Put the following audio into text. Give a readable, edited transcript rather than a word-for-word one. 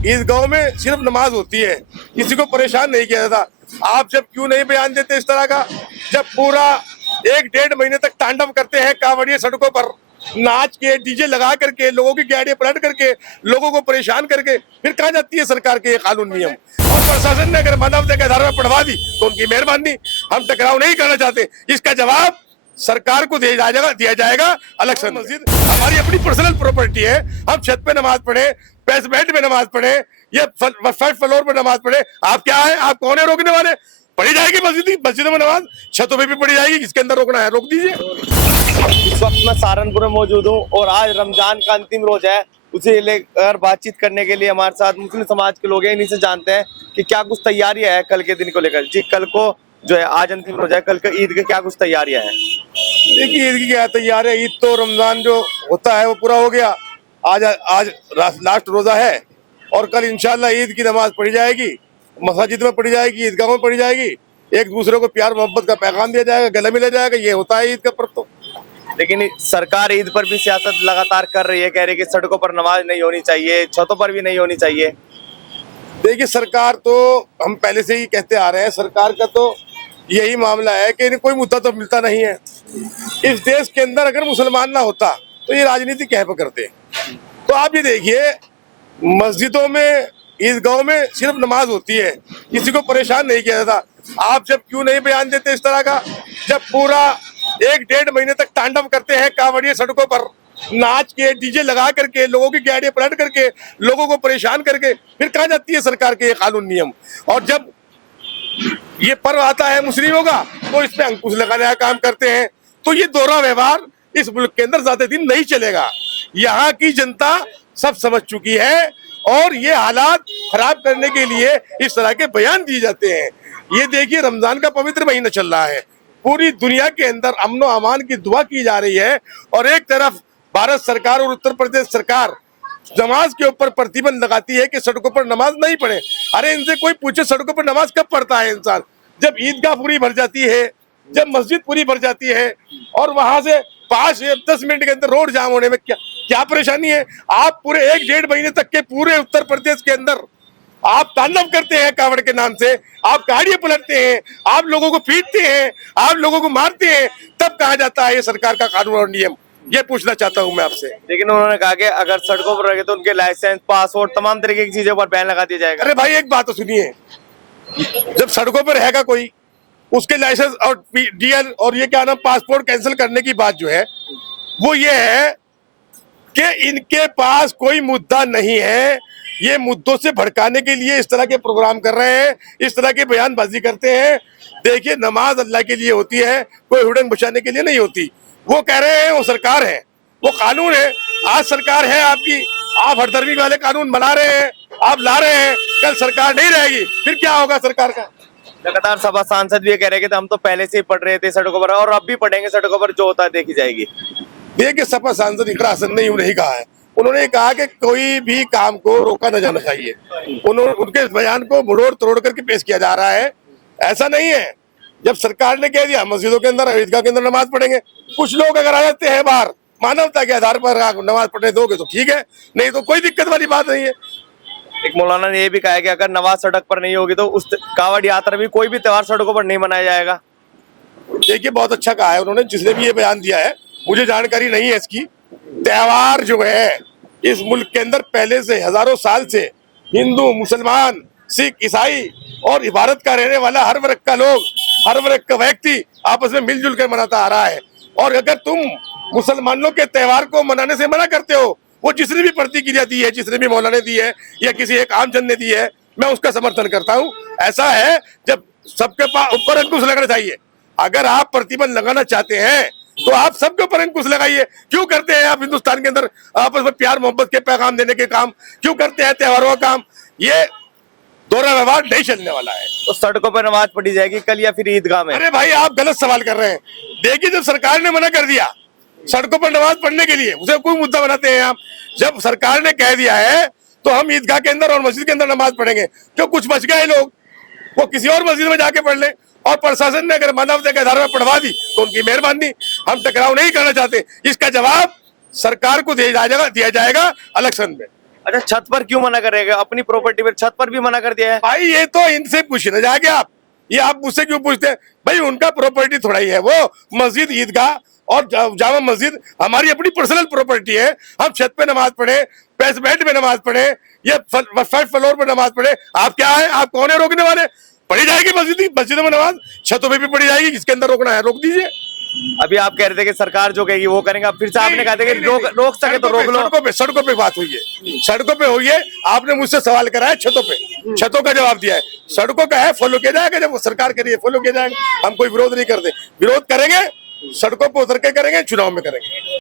ईदगाहों में सिर्फ नमाज होती है, किसी को परेशान नहीं किया जाता। आप जब क्यों नहीं बयान देते इस तरह का, जब पूरा 1-1.5 महीने तक तांडव करते हैं कांवड़िए सड़कों पर नाच के, डीजे लगा करके, लोगों की गाड़ियां पलट करके, लोगों को परेशान करके, फिर कहाँ जाती है सरकार के ये कानून नियम? और प्रशासन ने अगर मानवता के आधार पर पढ़वा दी तो उनकी मेहरबानी। हम टकराव नहीं करना चाहते, इसका जवाब सरकार को दिया जाएगा इलेक्शन। मस्जिद हमारी अपनी पर्सनल प्रॉपर्टी है, हम छत पे नमाज पढ़े, बेसमेंट में नमाज पढ़े या फर्स्ट फ्लोर पर नमाज पढ़े, आप क्या है? आप कौन है रोकने वाले? पढ़ी जाएगी मस्जिदों में नमाज, छतों पे भी पढ़ी जाएगी, जिसके अंदर रोकना है रोक दीजिए। इस वक्त मैं सहारनपुर में मौजूद हूँ और आज रमजान का अंतिम रोज है। उसे लेकर बातचीत करने के लिए हमारे साथ मुस्लिम समाज के लोग हैं। इन्हीं से जानते हैं कि क्या कुछ तैयारियां है कल के दिन को लेकर। जी, कल को जो है आज अंतिम रोजा है, कल के ईद के क्या कुछ तैयारियां हैं? देखिए, ईद की क्या तैयार है, ईद तो रमजान जो होता है वो पूरा हो गया। आज लास्ट रोजा है और कल इंशाल्लाह ईद की नमाज पढ़ी जाएगी, मस्जिद में पढ़ी जाएगी, ईदगाहों में पढ़ी जाएगी, एक दूसरे को प्यार मोहब्बत का पैगाम दिया जाएगा, गले मिला जाएगा। ये होता है ईद का पर्व। तो लेकिन सरकार ईद पर भी सियासत लगातार कर रही है, कह रही है कि सड़कों पर नमाज नहीं होनी चाहिए, छतों पर भी नहीं होनी चाहिए। देखिए, सरकार तो हम पहले से ही कहते आ रहे हैं, सरकार का तो यही मामला है कि इन्हें कोई मुद्दा तो मिलता नहीं है। इस देश के अंदर अगर मुसलमान ना होता तो ये राजनीति क्या करते। तो आप ये देखिए, मस्जिदों में, ईदगाहों में सिर्फ नमाज होती है, किसी को परेशान नहीं किया जाता। आप जब क्यों नहीं बयान देते इस तरह का, जब पूरा 1-1.5 महीने तक तांडव करते हैं कांवड़िए सड़कों पर नाच के, डीजे लगा करके, लोगों की गाड़ियां पलट करके, लोगों को परेशान करके, फिर कहाँ जाती है सरकार के ये कानून नियम? और जब ये पर्व आता है मुस्लिमों का तो इसमें अंकुश लगाने का काम करते हैं। तो ये दोहरा व्यवहार इस मुल्क के अंदर ज्यादा दिन नहीं चलेगा। यहाँ की जनता सब समझ चुकी है और ये हालात खराब करने के लिए इस तरह के बयान दिए जाते हैं। ये देखिए, रमजान का पवित्र महीना चल रहा है, पूरी दुनिया के अंदर अमन और अमान की दुआ की जा रही है और एक तरफ भारत सरकार और उत्तर प्रदेश सरकार नमाज के ऊपर प्रतिबंध लगाती है कि सड़कों पर नमाज नहीं पढ़े। अरे इनसे कोई पूछे, सड़कों पर नमाज कब पढ़ता है इंसान? जब ईदगाह पूरी भर जाती है, जब मस्जिद पूरी भर जाती है और वहां से 5 या 10 मिनट के अंदर रोड जाम होने में क्या परेशानी है? आप पूरे 1-1.5 महीने तक के पूरे उत्तर प्रदेश के अंदर आप तांडव करते हैं कांवड़ के नाम से, आप गाड़ियां पलटते हैं, आप लोगों को पीटते हैं, आप लोगों को मारते हैं, तब कहा जाता है ये सरकार का कानून और नियम। ये पूछना चाहता हूं मैं आपसे। लेकिन उन्होंने कहा कि अगर सड़कों पर रहे तो उनके लाइसेंस, पासपोर्ट, तमाम तरीके की चीजों पर बैन लगा दिया जाएगा। अरे भाई, एक बात तो सुनिए, जब सड़कों पर रहेगा कोई, उसके लाइसेंस और डीएल और ये क्या नाम, पासपोर्ट कैंसिल करने की बात जो है वो ये है कि इनके पास कोई मुद्दा नहीं है। ये मुद्दों से भड़काने के लिए इस तरह के प्रोग्राम कर रहे हैं, इस तरह की बयानबाजी करते हैं। देखिए, नमाज अल्लाह के लिए होती है, कोई हुडन बचाने के लिए नहीं होती। वो कह रहे हैं वो सरकार है, वो कानून है। आज सरकार है आपकी, आप हरदर्मी वाले कानून बना रहे हैं, आप ला रहे हैं, कल सरकार नहीं रहेगी, फिर क्या होगा सरकार का? लगातार सभा सांसद भी कह रहे कि हम तो पहले से ही पढ़ रहे थे सड़कों पर और अब भी पढ़ेंगे सड़कों पर, जो होता है देखी जाएगी। देखिए, सपा सांसद इकरा हसन ने यूं नहीं कहा है, उन्होंने कहा कि कोई भी काम को रोका न जाना चाहिए। उनके बयान को मुड़ोड़ तोड़ करके पेश किया जा रहा है। ऐसा नहीं है, जब सरकार ने कह दिया मस्जिदों के अंदर, ईदगाह के अंदर नमाज पढ़ेंगे, कुछ लोग अगर आ जाते हैं बाहर, मानवता के आधार पर नमाज पढ़ने दोगे तो ठीक है, नहीं तो कोई दिक्कत वाली बात नहीं है। एक मौलाना ने यह भी कहा है कि अगर नमाज सड़क पर नहीं होगी तो उस कांवड़ यात्रा भी, कोई भी त्योहार सड़कों पर नहीं मनाया जाएगा। देखिए, बहुत अच्छा कहा है उन्होंने, जिसने भी ये बयान दिया है। मुझे जानकारी नहीं है इसकी। त्योहार जो है इस मुल्क के अंदर पहले से हजारों साल से हिंदू, मुसलमान, सिख, ईसाई और भारत का रहने वाला हर वर्ग का लोग, हर वर्ग का व्यक्ति आपस में मिलजुल कर मनाता आ रहा है। और अगर तुम मुसलमानों के त्योहार को मनाने से मना करते हो, वो जिसने भी प्रतिक्रिया दी है, जिसने भी मौलाना ने दी है या किसी एक आम जन ने दी है, मैं उसका समर्थन करता हूँ। ऐसा है, जब सबके पास ऊपर अंकुश लगना चाहिए। अगर आप प्रतिबंध लगाना चाहते हैं तो आप सबके ऊपर अंकुश लगाइए। क्यों करते हैं आप हिंदुस्तान के अंदर आपस में प्यार मोहब्बत के पैगाम देने के काम? क्यों करते हैं त्योहारों का काम? ये दोहरा व्यवहार नहीं चलने वाला है। तो सड़कों पर नमाज पढ़ी जाएगी कल या फिर ईदगाह में? अरे भाई, आप गलत सवाल कर रहे हैं। देखिए, जब सरकार ने मना कर दिया सड़कों पर नमाज पढ़ने के लिए, उसे कोई मुद्दा बनाते हैं आप। जब सरकार ने कह दिया है तो हम ईदगाह के अंदर और मस्जिद के अंदर नमाज पढ़ेंगे। जो कुछ बच गए लोग वो किसी और मस्जिद में जाके पढ़ लें, और प्रशासन ने अगर मानवता के आधार पर पढ़वा दी तो उनकी मेहरबानी। हम टकराव नहीं करना चाहते, इसका जवाब सरकार को दिया जाएगा इलेक्शन में। अच्छा, छत पर क्यों मना करेगा? अपनी प्रॉपर्टी पर छत पर भी मना कर दिया है। भाई ये तो इनसे पूछना जाके आप, ये आप मुझसे क्यों पूछते हैं? भाई उनका प्रॉपर्टी थोड़ा ही है वो, मस्जिद, ईदगाह और जामा मस्जिद हमारी अपनी पर्सनल प्रॉपर्टी है। हम छत पे नमाज पढ़े, बेसमेंट में नमाज पढ़े, ये फर्स्ट फ्लोर पे नमाज पढ़े, आप क्या है? आप कौन है रोकने वाले? पढ़ी जाएगी मस्जिदों में नमाज, छतों पे भी पढ़ी जाएगी, जिसके अंदर रोकना है रोक दीजिए। अभी आप कह रहे थे कि सरकार जो कहेगी वो करेंगे, अब फिर से आपने कहा था कि रोक सके तो रोक लो। सड़कों पे बात हुई है, सड़कों पे हुई है। आपने मुझसे सवाल करा है छतों पे, छतों का जवाब दिया है। सड़कों का है, फॉलो किया जाएगा, जब सरकार करिए फॉलो किया जाएगा। हम कोई विरोध नहीं करते, विरोध करेंगे सड़कों पे उतर के करेंगे, चुनाव में करेंगे।